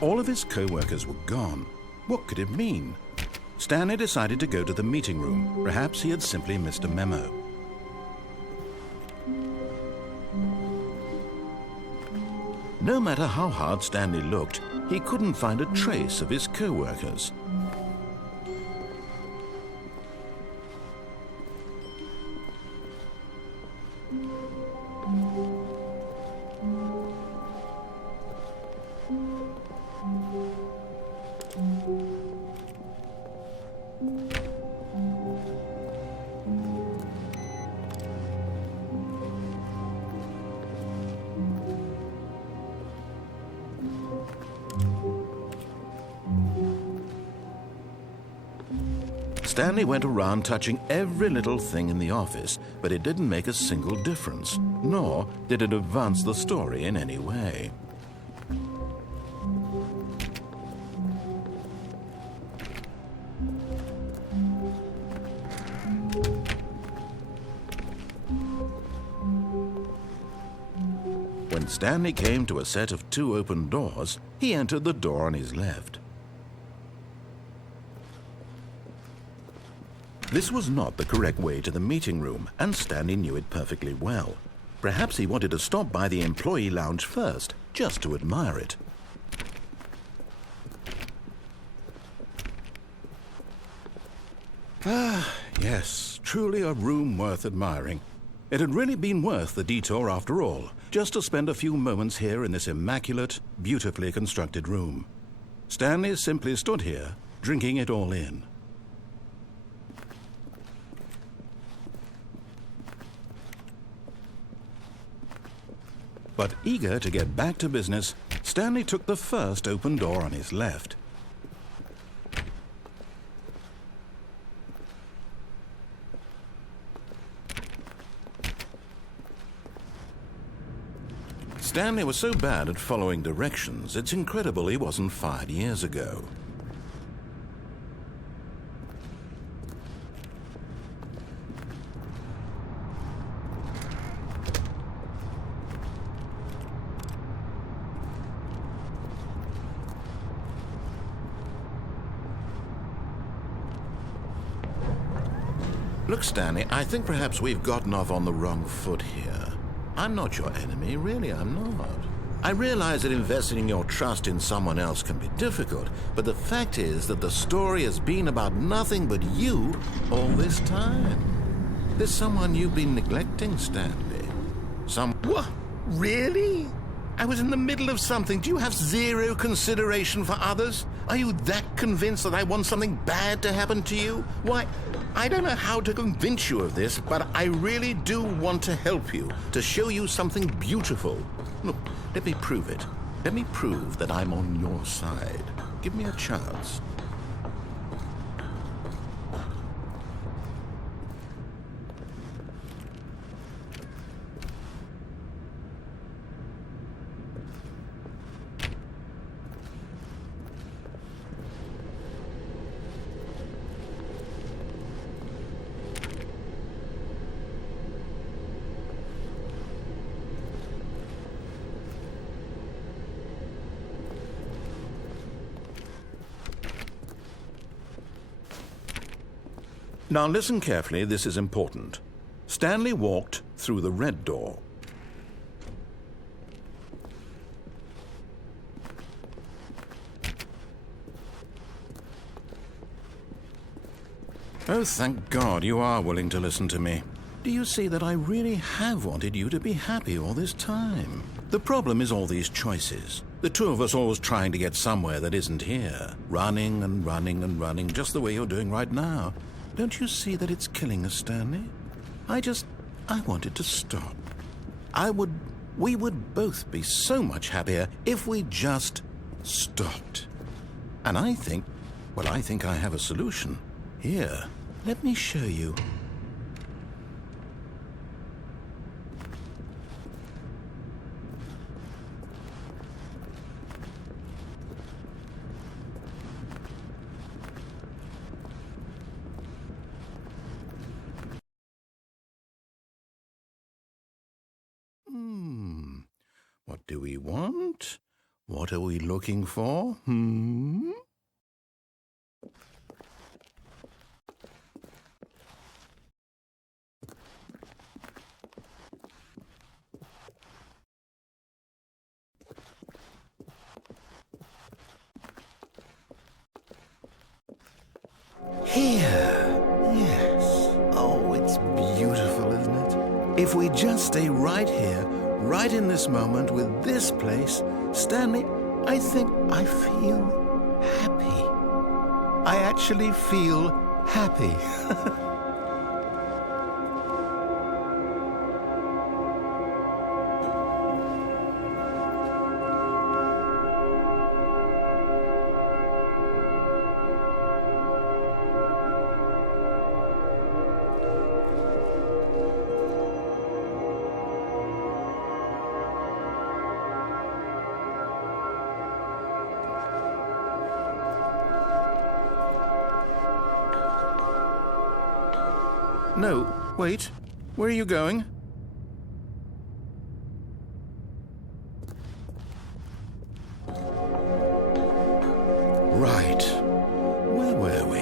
All of his co-workers were gone. What could it mean? Stanley decided to go to the meeting room. Perhaps he had simply missed a memo. No matter how hard Stanley looked, he couldn't find a trace of his co-workers. Stanley went around touching every little thing in the office, but it didn't make a single difference, nor did it advance the story in any way. When Stanley came to a set of 2 open doors, he entered the door on his left. This was not the correct way to the meeting room, and Stanley knew it perfectly well. Perhaps he wanted to stop by the employee lounge first, just to admire it. Ah, yes, truly a room worth admiring. It had really been worth the detour after all, just to spend a few moments here in this immaculate, beautifully constructed room. Stanley simply stood here, drinking it all in. But eager to get back to business, Stanley took the first open door on his left. Stanley was so bad at following directions, it's incredible he wasn't fired years ago. Look, Stanley, I think perhaps we've gotten off on the wrong foot here. I'm not your enemy, really, I'm not. I realize that investing your trust in someone else can be difficult, but the fact is that the story has been about nothing but you all this time. There's someone you've been neglecting, Stanley. What? Really? I was in the middle of something. Do you have zero consideration for others? Are you that convinced that I want something bad to happen to you? Why, I don't know how to convince you of this, but I really do want to help you, to show you something beautiful. Look, let me prove it. Let me prove that I'm on your side. Give me a chance. Now listen carefully, this is important. Stanley walked through the red door. Oh, thank God you are willing to listen to me. Do you see that I really have wanted you to be happy all this time? The problem is all these choices. The two of us always trying to get somewhere that isn't here. Running and running and running, just the way you're doing right now. Don't you see that it's killing us, Stanley? I wanted to stop. We would both be so much happier if we just stopped. And I think Well, I think I have a solution. Here, let me show you. What do we want? What are we looking for? Here. Yes. Oh, it's beautiful, isn't it? If we just stay right here, right in this moment with this place, Stanley, I think I feel happy. I actually feel happy. No, wait. Where are you going? Right. Where were we?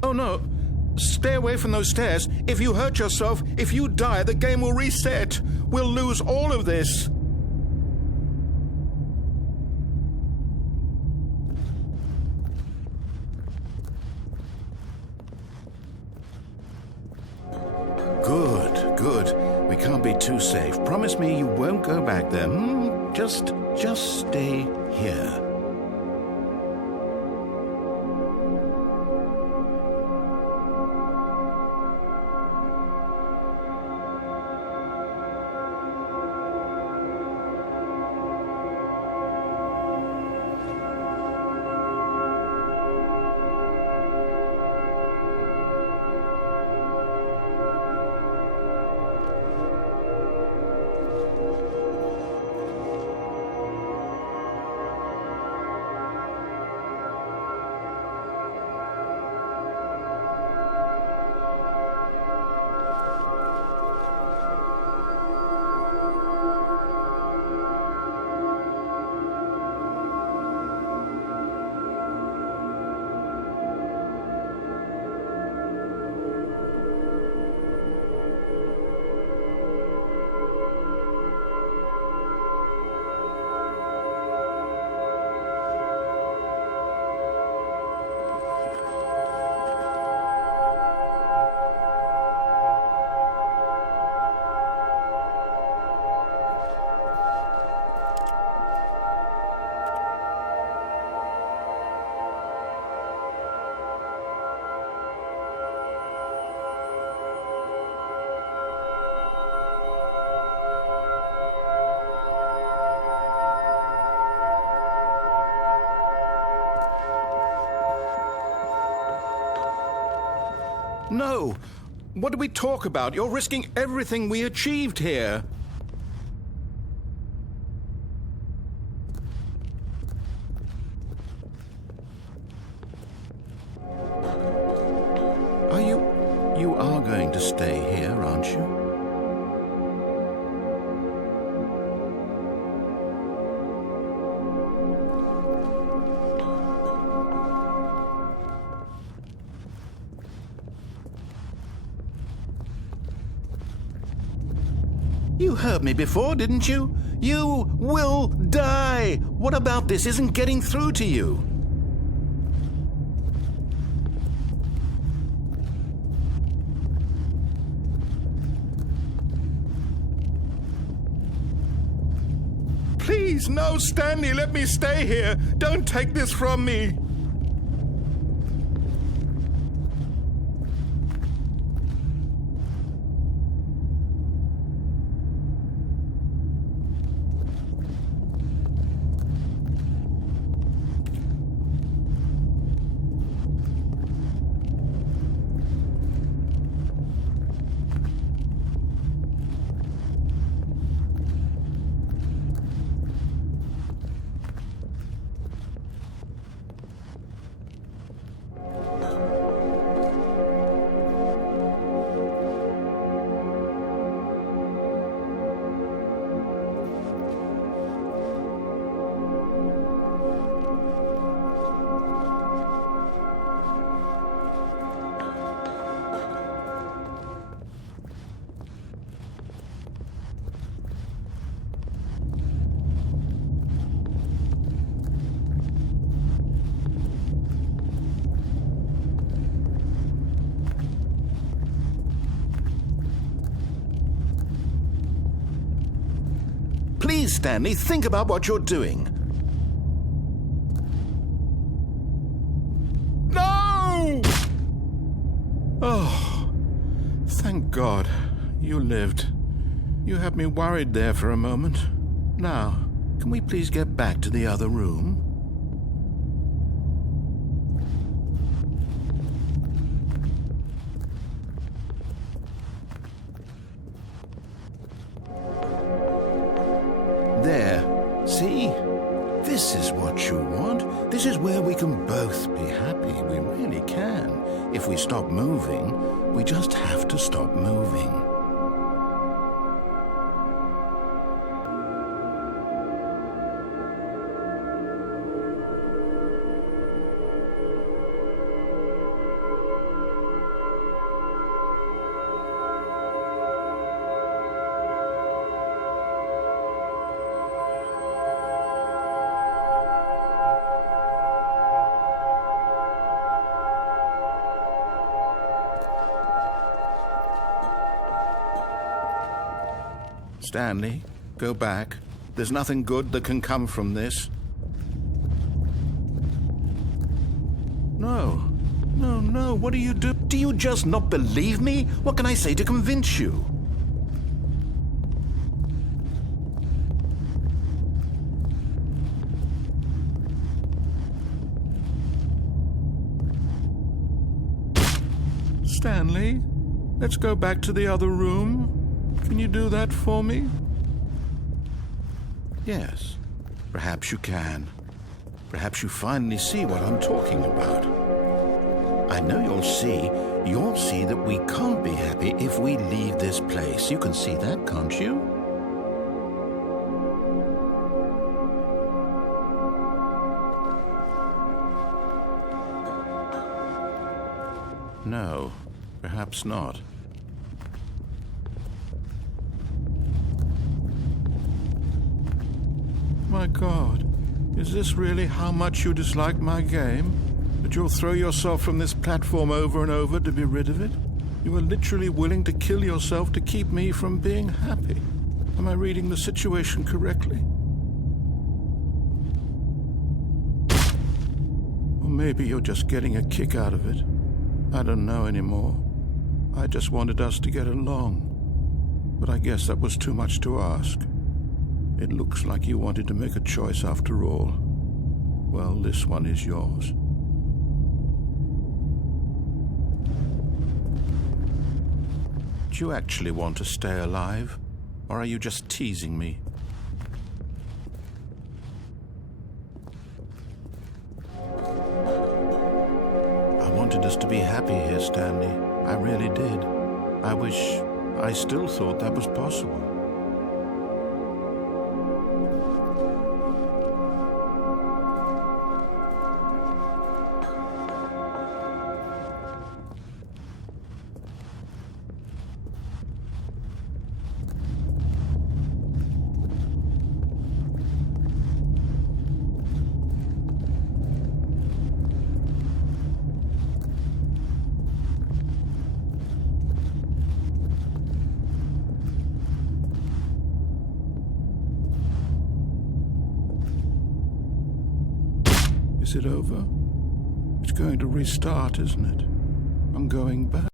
Oh, no. Stay away from those stairs. If you hurt yourself, if you die, the game will reset. We'll lose all of this. Good, good. We can't too safe. Promise me you won't go back there. Just stay here. No! What do we talk about? You're risking everything we achieved here. You are going to stay here, aren't you? You heard me before, didn't you? You will die! What about this isn't getting through to you? Please, no, Stanley, let me stay here. Don't take this from me. Please, Stanley, think about what you're doing. No! Oh, thank God you lived. You had me worried there for a moment. Now, can we please get back to the other room? There. See? This is what you want. This is where we can both be happy. We really can. If we stop moving, we just have to stop moving. Stanley, go back. There's nothing good that can come from this. No. No, what do you do? Do you just not believe me? What can I say to convince you? Stanley, let's go back to the other room. Can you do that for me? Yes, perhaps you can. Perhaps you finally see what I'm talking about. I know you'll see that we can't be happy if we leave this place. You can see that, can't you? No, perhaps not. My God, is this really how much you dislike my game? That you'll throw yourself from this platform over and over to be rid of it? You are literally willing to kill yourself to keep me from being happy. Am I reading the situation correctly? Or maybe you're just getting a kick out of it. I don't know anymore. I just wanted us to get along. But I guess that was too much to ask. It looks like you wanted to make a choice after all. Well, this one is yours. Do you actually want to stay alive? Or are you just teasing me? I wanted us to be happy here, Stanley. I really did. I wish I still thought that was possible. Is it over? It's going to restart, isn't it? I'm going back.